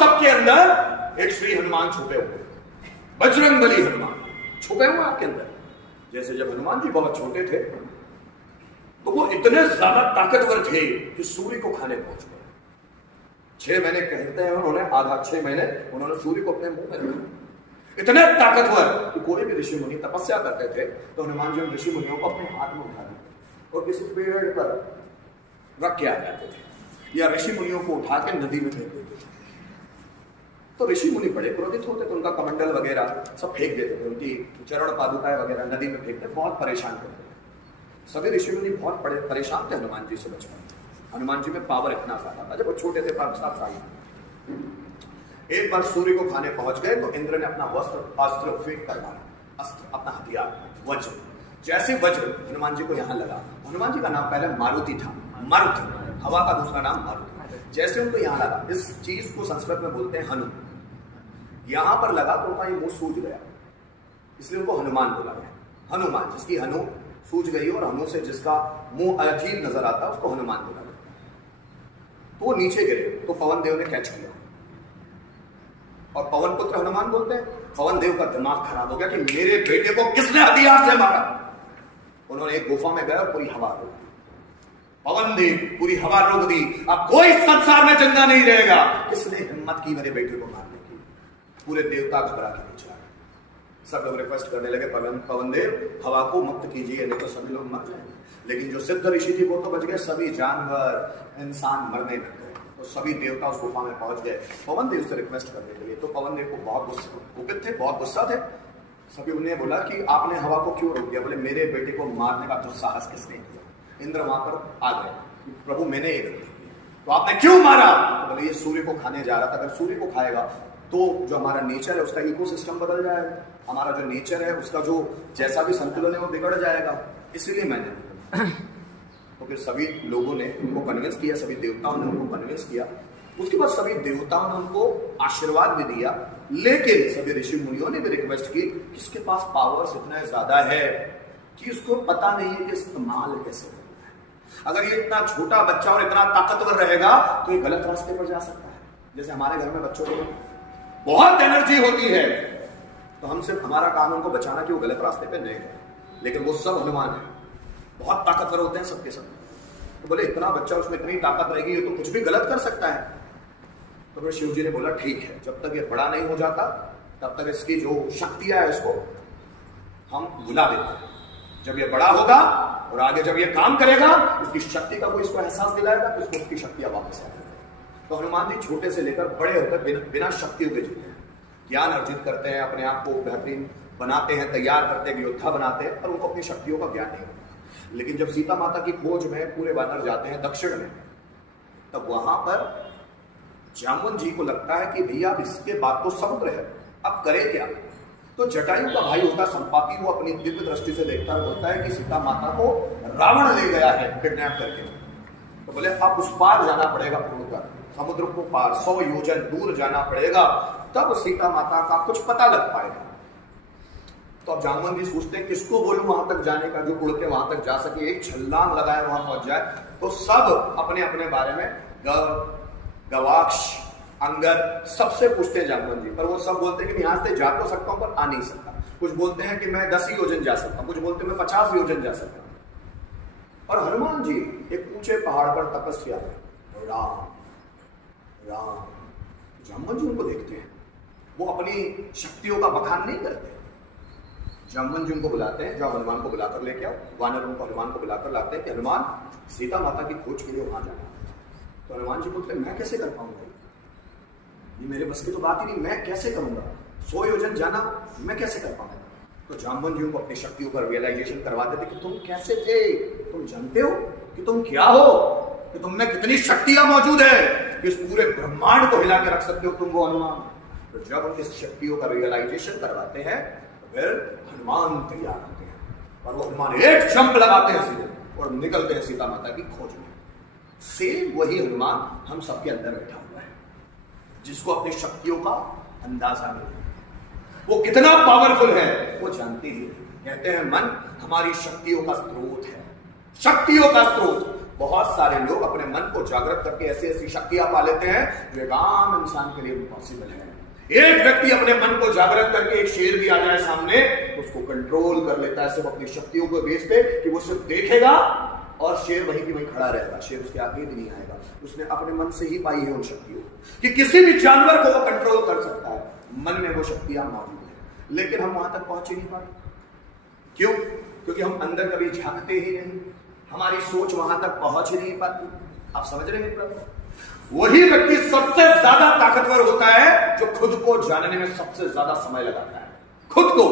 सबके अंदर एक श्री हनुमान छुपे हुए, बजरंगबली हनुमान छुपे हुए आपके अंदर। जैसे जब हनुमान जी बहुत छोटे थे तो वो इतने ज्यादा ताकतवर थे कि सूर्य को खाने पहुंच गए। 6 महीने कहते हैं उन्होंने, आधा 6 महीने उन्होंने सूर्य को अपने मुंह में रखा। इतने ताकतवर कि कोई भी ऋषि मुनि तपस्या करते थे तो हनुमान जी ऋषि मुनियों को अपने हाथ में उठा लेते और किसी पेड़ पर रख के आ जाते थे, या ऋषि मुनियों को उठा के नदी में फेंक देते थे। तो ऋषि मुनि बड़े क्रोधित होते थे, उनका कमंडल वगैरह सब फेंक देते थे, उनकी चरण पादुकाएं वगैरह नदी में फेंकते, बहुत परेशान करते थे। सभी ऋषि मुनि बहुत परेशान थे हनुमान जी से बचपन। हनुमान जी में पावर इतना ज्यादा था, जब वो छोटे थे 5-7 साल। एक बार सूर्य को खाने पहुंच गए तो इंद्र ने अपना अस्त्र फेंक कर मारा, अस्त्र अपना हथियार वज्र। जैसे वज्र हनुमान जी को यहां लगा, हनुमान जी का नाम पहले मारुति था, मारुति हवा का दूसरा नाम मारुति। जैसे उनको यहां लगा, इस चीज को संस्कृत में बोलते हैं हनु, यहां पर लगा तो उनका ये मुंह सूज गया, इसलिए उनको हनुमान बोला गया। हनुमान, जिसकी हनु सूज गई और हनु से जिसका मुंह अजीब नजर आता है उसको हनुमान बोला गया। तो वो नीचे गिरे तो पवन देव ने कैच किया, और पवन पुत्र हनुमान बोलते हैं। पवन देव का दिमाग खराब हो गया कि मेरे बेटे को किसने हथियार से मारा। उन्होंने एक गुफा में गए और पूरी हवा रोक दी। पवन देव पूरी हवा रोक दी, अब कोई संसार में चंगा नहीं रहेगा। किसने हिम्मत की मेरे बेटे को मारने की? पूरे देवता घबरा के नीचे आ गए। सब लोग रिक्वेस्ट करने लगे, पवन देव हवा को मुक्त कीजिए, नहीं तो सभी लोग मर जाएंगे। लेकिन जो सिद्ध ऋषि थी वो तो बच गए, सभी जानवर इंसान मरने लग गए। तो सभी देवता उस गुफा में पहुंच गए पवन देव से रिक्वेस्ट करने के लिए। तो पवन देव को बहुत कुपित थे, बहुत गुस्सा थे। सभी उन्हें बोला कि आपने हवा को क्यों रोक दिया? बोले मेरे बेटे को मारने का दुस्साहस किसने किया? इंद्र वहां पर आ गए, प्रभु मैंने ये गलती की, तो आपने क्यों मारा? तो बोले ये सूर्य को खाने जा रहा था, अगर सूर्य को खाएगा तो जो हमारा नेचर है उसका इकोसिस्टम बदल जाएगा, हमारा जो नेचर है उसका जो जैसा भी संतुलन है वो बिगड़ जाएगा, इसलिए मैंने। तो फिर सभी लोगों ने उनको कन्विंस किया, सभी देवताओं ने उनको कन्विंस किया। उसके बाद सभी देवताओं ने उनको आशीर्वाद भी दिया, लेकिन सभी ऋषि मुनियों ने भी रिक्वेस्ट की, किसके पास पावर्स इतना ज्यादा है कि उसको पता नहीं है कि इस्तेमाल कैसे करना है। अगर ये इतना छोटा बच्चा और इतना ताकतवर रहेगा तो ये गलत रास्ते पर जा सकता है। जैसे हमारे घर में बच्चों को बहुत एनर्जी होती है, तो हम सिर्फ हमारा काम उनको बचाना कि वो गलत रास्ते पे नहीं जाए, लेकिन वो सब हनुमान है, बहुत ताकतवर होते हैं सबके सब। तो बोले इतना बच्चा, उसमें इतनी ताकत रहेगी, ये तो कुछ भी गलत कर सकता है। तो फिर शिव जी ने बोला ठीक है, जब तक ये बड़ा नहीं हो जाता तब तक इसकी जो शक्तियां है उसको हम भुला देते हैं। जब ये बड़ा होगा और आगे जब ये काम करेगा, इसकी शक्ति का कोई इसको एहसास दिलाएगा तो उसको उसकी शक्तियां वापस आ जाएगी। तो हनुमान जी छोटे से लेकर बड़े होकर बिना शक्तियों के जीते हैं, ज्ञान अर्जित करते हैं, अपने आप को बेहतरीन बनाते हैं, तैयार करते हैं, योद्धा बनाते हैं, और उनको अपनी शक्तियों का ज्ञान नहीं होता। लेकिन जब सीता माता की खोज में पूरे वानर जाते हैं दक्षिण में, तब वहां पर जामुन जी को लगता है कि भैया इसके बाद तो समुद्र है, अब करे क्या? तो जटायु का भाई होता संपाति, वो अपनी दिव्य दृष्टि से देखता है, बोलता है कि सीता माता को रावण ले गया है किडनैप करके। तो बोले अब उस पार जाना पड़ेगा, पूर्णतः समुद्र को पार 100 योजन दूर जाना पड़ेगा, तब सीता माता का कुछ पता लग पाएगा। तो अब जामुन जी सोचते हैं किसको बोलूं वहां तक जाने का, जो उड़ के वहां तक जा सके, एक छलांग लगाए वहां पहुंच जाए। तो सब अपने अपने बारे में गवाक्ष, अंगद सबसे पूछते हैं जामुन जी, पर वो सब बोलते हैं कि यहां से जा तो सकता हूं पर आ नहीं सकता। कुछ बोलते हैं कि मैं 10 योजन जा सकता हूं, कुछ बोलते हैं मैं 50 योजन जा सकता हूं। और हनुमान जी एक ऊंचे पहाड़ पर तपस्या में राम राम, जामुन जी उनको देखते हैं, वो अपनी शक्तियों का बखान नहीं करते। जामुन जी उनको बुलाते हैं, जाओ हनुमान को बुलाकर लेके आओ। वानर उनको हनुमान को बुलाकर लाते हैं कि हनुमान सीता माता की खोज के लिए वहां जाना। तो हनुमान जी बोलते मैं कैसे कर पाऊंगा, ये मेरे बस की तो बात ही नहीं, मैं कैसे करूंगा? 100 योजन जाना मैं कैसे कर पाऊंगा? तो जामुन जी को अपनी शक्तियों का रियलाइजेशन करवाते थे कि तुम कैसे थे, तुम जानते हो कि तुम क्या हो, कि तुम में कितनी शक्तियां मौजूद है, कि इस पूरे ब्रह्मांड को हिला के रख सकते हो तुम वो हनुमान। तो जब उनकी शक्तियों का रियलाइजेशन करवाते हैं तो फिर हनुमान तैयार होते हैं और वो हनुमान एक जंप लगाते हैं सीधे और निकलते हैं सीता माता की खोज में। सेम वही हनुमान हम सबके अंदर बैठा हुआ है, जिसको अपनी शक्तियों का अंदाजा नहीं, वो कितना पावरफुल है वो जानते ही। कहते हैं मन हमारी शक्तियों का स्रोत है, शक्तियों का स्रोत। बहुत सारे लोग अपने मन को जागृत करके ऐसी ऐसी शक्तियां पा लेते हैं जो एक आम इंसान के लिए इम्पॉसिबल है। एक व्यक्ति अपने मन को जागृत करके एक शेर भी आ जाए सामने, उसको कंट्रोल कर लेता है सिर्फ अपनी शक्तियों को बेस पे कि वो सिर्फ देखेगा और शेर वहीं की वहीं खड़ा रहेगा, शेर उसके आगे भी नहीं आएगा। उसने अपने मन से ही पाई है उन शक्तियों कि किसी भी जानवर को वो कंट्रोल कर सकता है। मन में वो शक्तियां मौजूद है, लेकिन हम वहां तक पहुंच ही नहीं पाते। क्यों? क्योंकि हम अंदर कभी झांकते ही नहीं, हमारी सोच वहां तक पहुंच ही नहीं पाती। आप समझ रहे हैं मित्र? वही व्यक्ति सबसे ज्यादा ताकतवर होता है जो खुद को जानने में सबसे ज्यादा समय लगाता है, खुद को